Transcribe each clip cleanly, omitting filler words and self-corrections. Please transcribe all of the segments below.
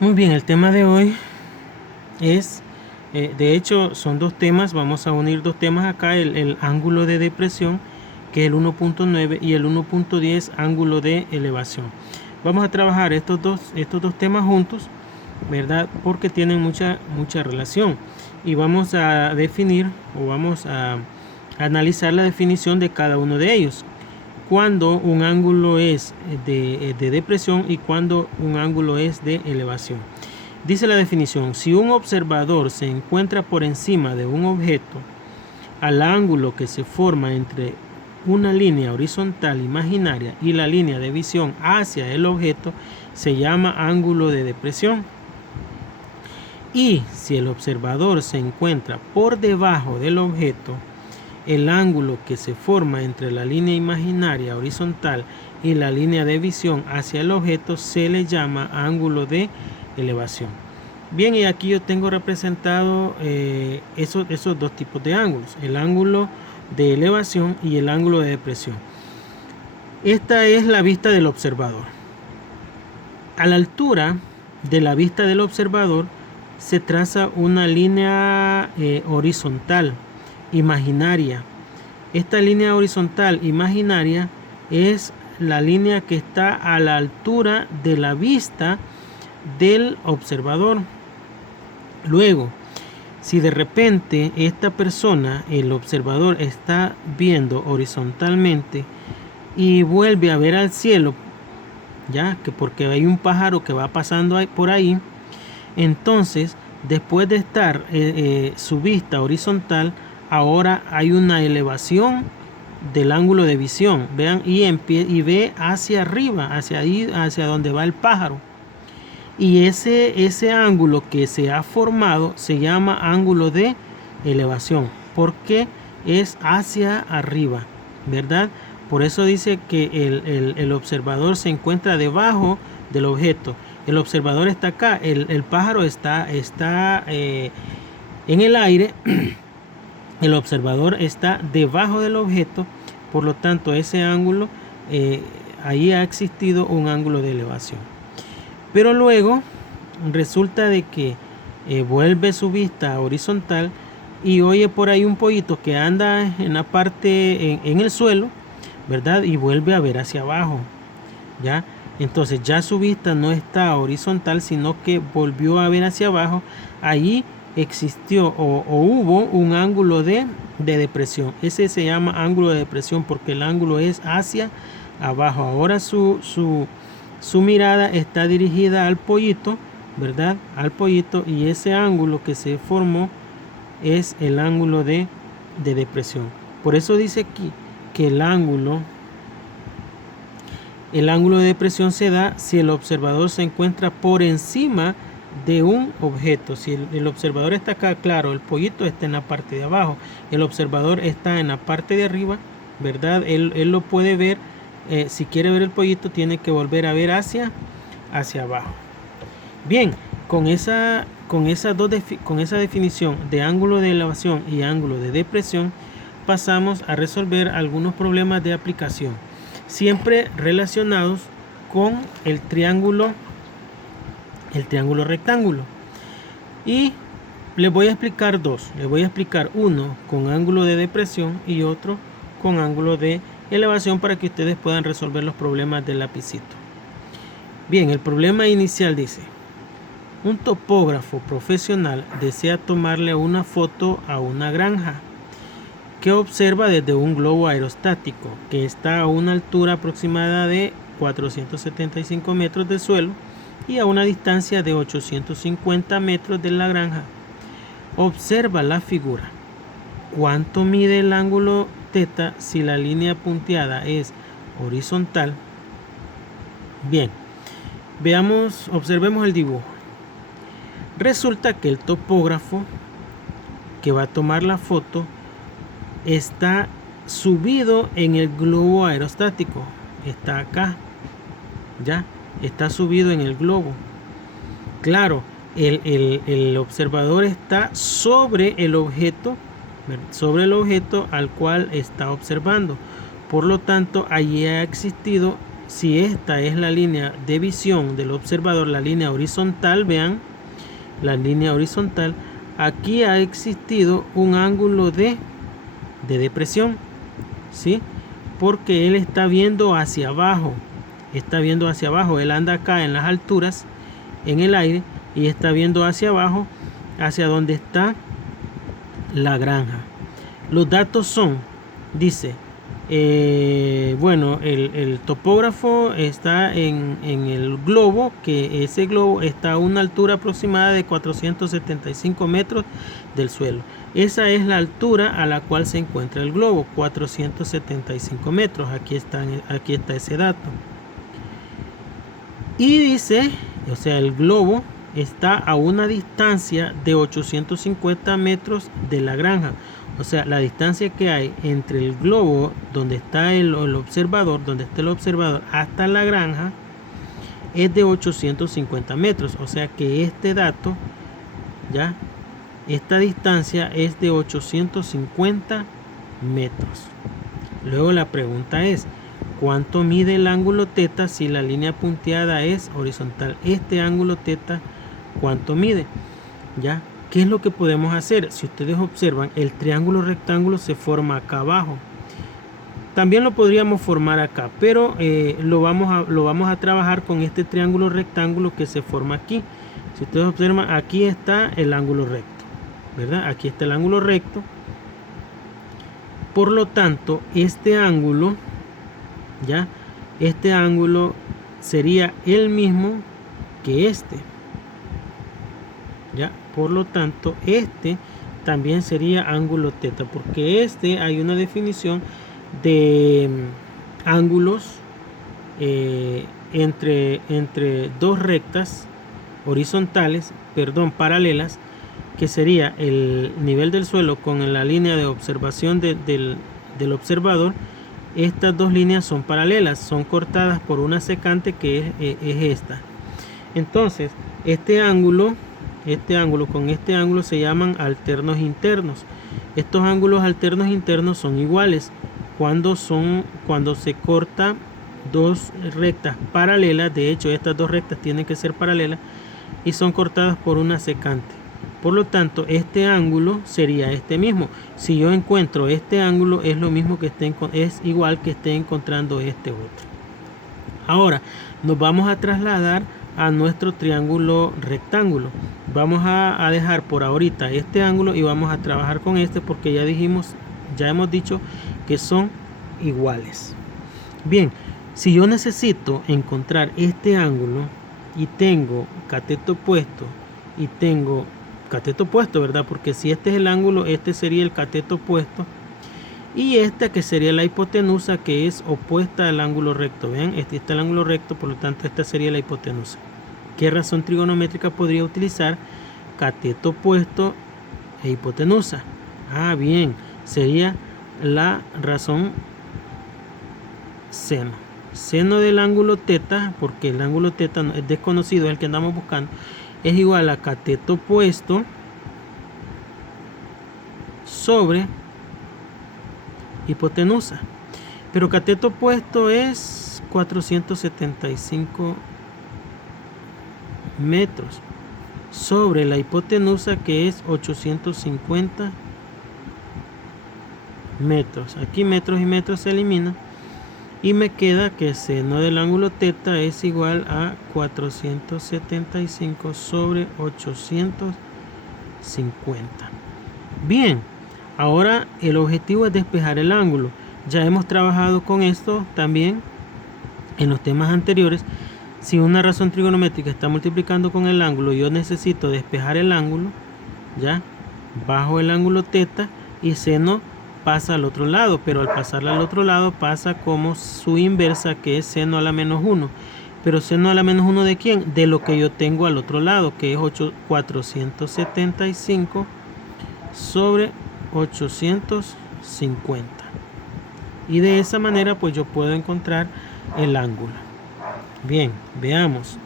Muy bien, el tema de hoy es, de hecho son dos temas, vamos a unir dos temas acá, el ángulo de depresión, que es el 1.9, y el 1.10 ángulo de elevación. Vamos a trabajar estos dos temas juntos, ¿verdad? Porque tienen mucha relación. Y vamos a definir, o vamos a analizar la definición de cada uno de ellos. Cuando un ángulo es de depresión y cuando un ángulo es de elevación. Dice la definición: si un observador se encuentra por encima de un objeto al ángulo que se forma entre una línea horizontal imaginaria y la línea de visión hacia el objeto, se llama ángulo de depresión. Y si el observador se encuentra por debajo del objeto, el ángulo que se forma entre la línea imaginaria horizontal y la línea de visión hacia el objeto se le llama ángulo de elevación. Bien, y aquí yo tengo representado esos dos tipos de ángulos, el ángulo de elevación y el ángulo de depresión. Esta es la vista del observador. A la altura de la vista del observador se traza una línea horizontal imaginaria. Esta línea horizontal imaginaria es la línea que está a la altura de la vista del observador. Luego, si de repente esta persona, el observador, está viendo horizontalmente y vuelve a ver al cielo, ya que porque hay un pájaro que va pasando por ahí, entonces después de estar su vista horizontal, ahora hay una elevación del ángulo de visión, vean, y ve hacia arriba, hacia ahí, hacia donde va el pájaro. Y ese ángulo que se ha formado se llama ángulo de elevación, porque es hacia arriba, ¿verdad? Por eso dice que el observador se encuentra debajo del objeto. El observador está acá, el pájaro está en el aire. El observador está debajo del objeto, por lo tanto ese ángulo, ahí ha existido un ángulo de elevación. Pero luego resulta de que vuelve su vista horizontal y oye por ahí un pollito que anda en la parte, en el suelo, ¿verdad? Y vuelve a ver hacia abajo, ¿ya? Entonces ya su vista no está horizontal, sino que volvió a ver hacia abajo. Allí existió o hubo un ángulo de depresión. Ese se llama ángulo de depresión porque el ángulo es hacia abajo. Ahora su mirada está dirigida al pollito, ¿verdad? Al pollito, y ese ángulo que se formó es el ángulo de depresión. Por eso dice aquí que el ángulo de depresión se da si el observador se encuentra por encima de un objeto. Si el observador está acá, claro, el pollito está en la parte de abajo, el observador está en la parte de arriba, ¿verdad? Él lo puede ver. Si quiere ver el pollito, tiene que volver a ver hacia abajo. Bien, con esa definición de ángulo de elevación y ángulo de depresión, pasamos a resolver algunos problemas de aplicación, siempre relacionados con el triángulo rectángulo. Y les voy a explicar dos. Les voy a explicar uno con ángulo de depresión y otro con ángulo de elevación para que ustedes puedan resolver los problemas del lapicito. Bien, el problema inicial dice: un topógrafo profesional desea tomarle una foto a una granja que observa desde un globo aerostático que está a una altura aproximada de 475 metros del suelo y a una distancia de 850 metros de la granja. Observa la figura. ¿Cuánto mide el ángulo teta si la línea punteada es horizontal? Bien, observemos el dibujo. Resulta que el topógrafo que va a tomar la foto está subido en el globo aerostático. Está acá, ya, está subido en el globo. Claro, el observador está sobre el objeto al cual está observando. Por lo tanto, allí ha existido si esta es la línea de visión del observador, la línea horizontal, vean, la línea horizontal, aquí ha existido un ángulo de depresión, ¿sí? Porque él está viendo hacia abajo, él anda acá en las alturas, en el aire, y está viendo hacia abajo, hacia donde está la granja. Los datos son, dice, bueno, el topógrafo está en el globo, que ese globo está a una altura aproximada de 475 metros del suelo. Esa es la altura a la cual se encuentra el globo, 475 metros. Aquí está ese dato. Y dice, o sea, el globo está a una distancia de 850 metros de la granja. O sea, la distancia que hay entre el globo donde está el observador, hasta la granja es de 850 metros. O sea que este dato, ya, esta distancia es de 850 metros. Luego la pregunta es, ¿cuánto mide el ángulo teta si la línea punteada es horizontal? Este ángulo teta, ¿cuánto mide? ¿Ya? ¿Qué es lo que podemos hacer? Si ustedes observan, el triángulo rectángulo se forma acá abajo. También lo podríamos formar acá, pero lo vamos a trabajar con este triángulo rectángulo que se forma aquí. Si ustedes observan, aquí está el ángulo recto, ¿verdad? Aquí está el ángulo recto. Por lo tanto, este ángulo, ¿ya? Este ángulo sería el mismo que este, ¿ya? Por lo tanto, este también sería ángulo teta, porque hay una definición de ángulos entre dos rectas horizontales, paralelas, que sería el nivel del suelo con la línea de observación del observador. Estas dos líneas son paralelas, son cortadas por una secante que es esta. Entonces, este ángulo con este ángulo se llaman alternos internos. Estos ángulos alternos internos son iguales cuando se corta dos rectas paralelas. De hecho, estas dos rectas tienen que ser paralelas y son cortadas por una secante. Por lo tanto, este ángulo sería este mismo. Si yo encuentro este ángulo, es lo mismo que es igual que esté encontrando este otro. Ahora, nos vamos a trasladar a nuestro triángulo rectángulo. Vamos a dejar por ahorita este ángulo y vamos a trabajar con este porque ya hemos dicho que son iguales. Bien, si yo necesito encontrar este ángulo y tengo cateto opuesto y tengo cateto opuesto, ¿verdad? Porque si este es el ángulo, este sería el cateto opuesto. Y esta que sería la hipotenusa, que es opuesta al ángulo recto. Vean, este está el ángulo recto, por lo tanto esta sería la hipotenusa. ¿Qué razón trigonométrica podría utilizar? Cateto opuesto e hipotenusa. Ah, bien, sería la razón seno. Seno del ángulo teta, porque el ángulo teta es desconocido, es el que andamos buscando, es igual a cateto opuesto sobre hipotenusa. Pero cateto opuesto es 475 metros sobre la hipotenusa, que es 850 metros. Aquí metros y metros se eliminan y me queda que seno del ángulo teta es igual a 475 sobre 850. Bien, ahora el objetivo es despejar el ángulo. Ya hemos trabajado con esto también en los temas anteriores. Si una razón trigonométrica está multiplicando con el ángulo, yo necesito despejar el ángulo, ya, bajo el ángulo teta y seno pasa al otro lado, pero al pasar al otro lado pasa como su inversa, que es seno a la menos 1. Pero seno a la menos 1 ¿de quién? De lo que yo tengo al otro lado, que es 475 sobre 850. Y de esa manera pues yo puedo encontrar el ángulo. Bien, veamos.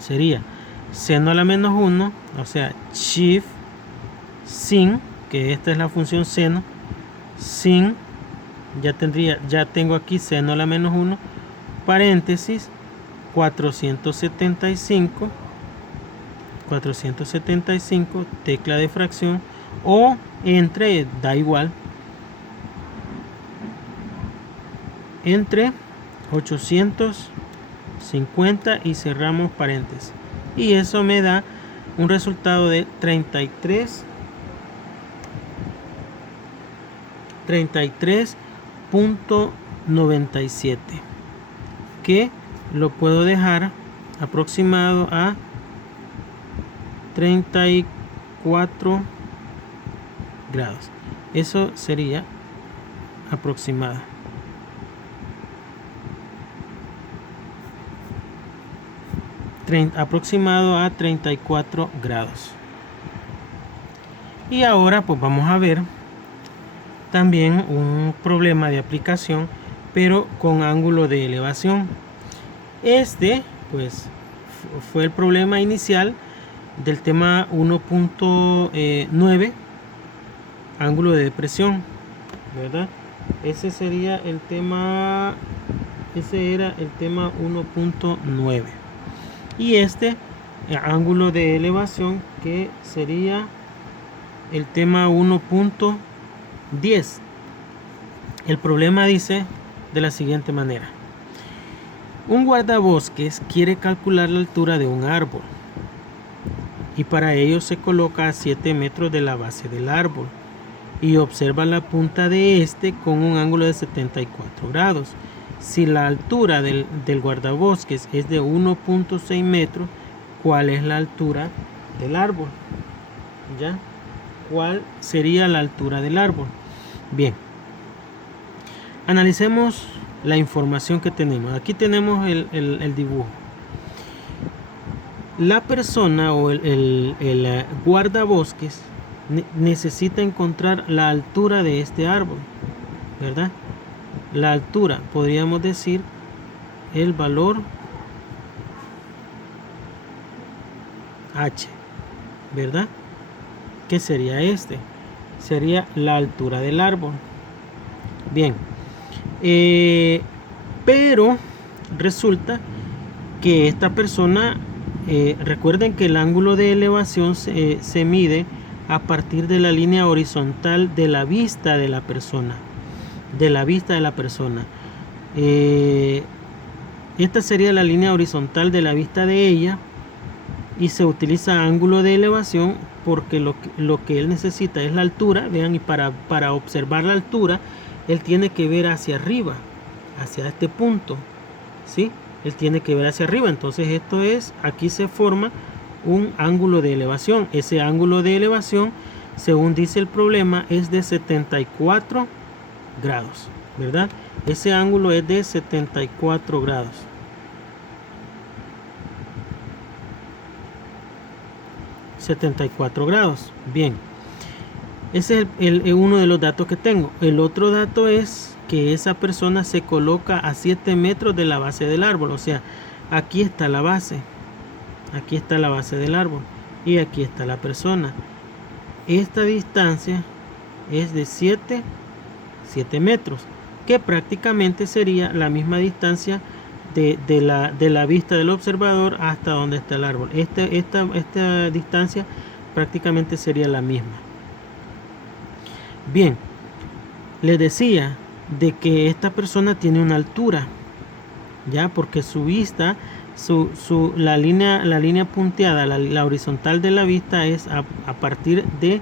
Sería seno a la menos 1, o sea, shift sin, que esta es la función seno, sin, ya tengo aquí seno a la menos 1 paréntesis 475, tecla de fracción, o entre, da igual, entre 850 y cerramos paréntesis. Y eso me da un resultado de 33.97, que lo puedo dejar aproximado a 34 grados. Eso sería aproximado. Aproximado a 34 grados. Y ahora pues vamos a ver también un problema de aplicación, pero con ángulo de elevación. Este pues fue el problema inicial del tema 1.9, ángulo de depresión, ¿verdad? Ese sería el tema, ese era el tema 1.9. Y este ángulo de elevación, que sería el tema 1.10. El problema dice de la siguiente manera: un guardabosques quiere calcular la altura de un árbol y para ello se coloca a 7 metros de la base del árbol y observa la punta de este con un ángulo de 74 grados. Si la altura del guardabosques es de 1.6 metros, ¿cuál es la altura del árbol? ¿Ya? ¿Cuál sería la altura del árbol? Bien, analicemos la información que tenemos. Aquí tenemos el dibujo. La persona o el guardabosques necesita encontrar la altura de este árbol, ¿verdad? La altura, podríamos decir el valor H, ¿verdad? ¿Qué sería este? Sería la altura del árbol. Bien, pero resulta que esta persona, recuerden que el ángulo de elevación se mide a partir de la línea horizontal de la vista de la persona. Esta sería la línea horizontal de la vista de ella, y se utiliza ángulo de elevación porque lo que él necesita es la altura. Vean, y para observar la altura él tiene que ver hacia arriba, hacia este punto, ¿sí? Él tiene que ver hacia arriba. Entonces esto es, aquí se forma un ángulo de elevación. Ese ángulo de elevación, según dice el problema, es de 74 grados, ¿verdad? Ese ángulo es de 74 grados. Bien, ese es uno de los datos que tengo. El otro dato es que esa persona se coloca a 7 metros de la base del árbol. O sea, aquí está la base, del árbol, y aquí está la persona. Esta distancia es de 7 metros, que prácticamente sería la misma distancia de la vista del observador hasta donde está el árbol. Esta distancia prácticamente sería la misma. Bien, les decía de que esta persona tiene una altura, ya, porque su vista, la línea punteada, la horizontal de la vista es a partir de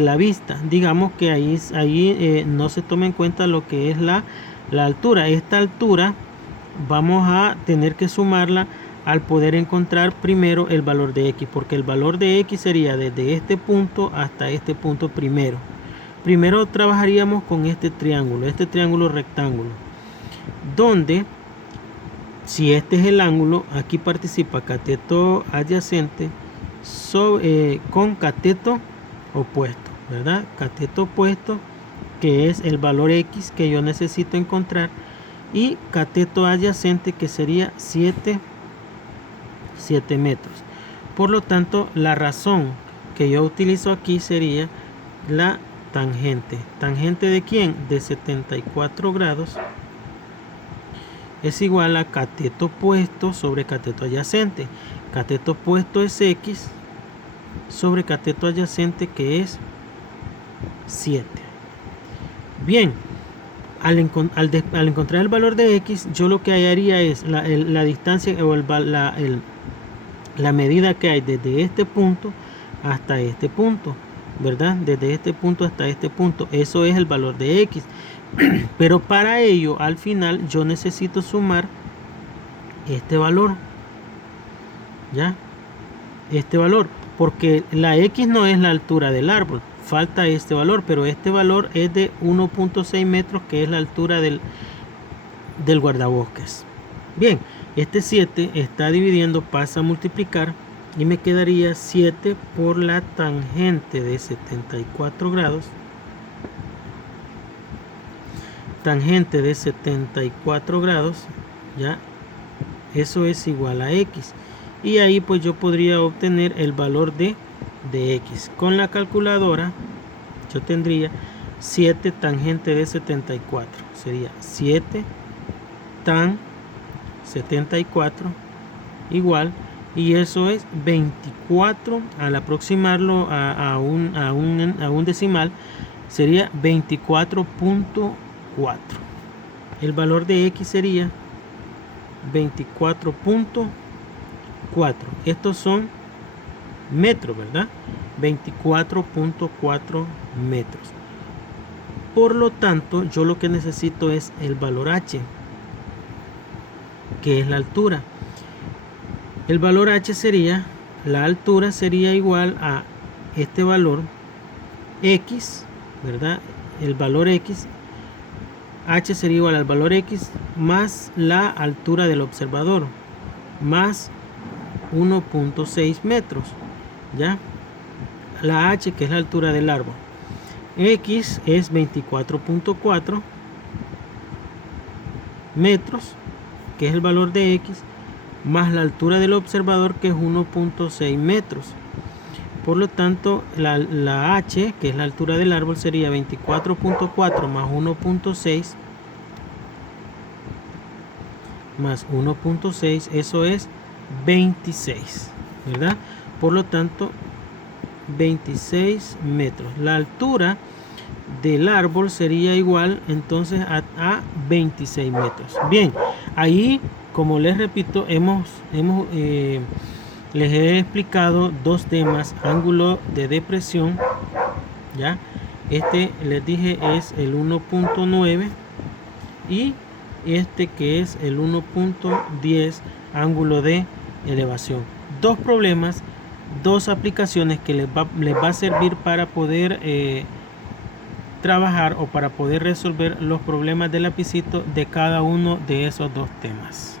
la vista. Digamos que ahí no se toma en cuenta lo que es la altura. Esta altura vamos a tener que sumarla al poder encontrar primero el valor de X, porque el valor de X sería desde este punto hasta este punto primero. Primero trabajaríamos con este triángulo rectángulo, donde si este es el ángulo, aquí participa cateto adyacente con cateto opuesto, ¿verdad? Cateto opuesto, que es el valor X que yo necesito encontrar, y cateto adyacente, que sería 7 metros. Por lo tanto, la razón que yo utilizo aquí sería la tangente. ¿Tangente de quién? De 74 grados. es igual a cateto opuesto sobre cateto adyacente. Cateto opuesto es X sobre cateto adyacente, que es 7. Bien, al encontrar el valor de X, yo lo que haría es la distancia o la medida que hay desde este punto hasta este punto, ¿verdad? Desde este punto hasta este punto. Eso es el valor de X. Pero para ello, al final, yo necesito sumar este valor. ¿Ya? Este valor. Porque la X no es la altura del árbol. Falta este valor. Pero este valor es de 1.6 metros, que es la altura del guardabosques. Bien, este 7 está dividiendo, pasa a multiplicar. Y me quedaría 7 por la tangente de 74 grados. Tangente de 74 grados, ya, eso es igual a X. Y ahí pues yo podría obtener el valor de X. Con la calculadora yo tendría 7 tangente de 74. Sería 7 tan 74 igual. Y eso es 24, al aproximarlo a un decimal, sería 24.4. El valor de X sería 24.4. Estos son metros, ¿verdad? 24.4 metros. Por lo tanto, yo lo que necesito es el valor H, que es la altura. El valor H sería, la altura sería igual a este valor X, ¿verdad? El valor X, H sería igual al valor X más la altura del observador, más 1.6 metros, ¿ya? La H, que es la altura del árbol. X es 24.4 metros, que es el valor de X, más la altura del observador, que es 1.6 metros. Por lo tanto, la H, que es la altura del árbol, sería 24.4 más 1.6 más 1.6, eso es 26, ¿verdad? Por lo tanto, 26 metros. La altura del árbol sería igual entonces a 26 metros. Bien, ahí, como les repito, les he explicado dos temas: ángulo de depresión, ¿ya? Este, les dije, es el 1.9 y este, que es el 1.10, ángulo de elevación. Dos problemas, dos aplicaciones que les va a servir para poder trabajar o para poder resolver los problemas de lapicito de cada uno de esos dos temas.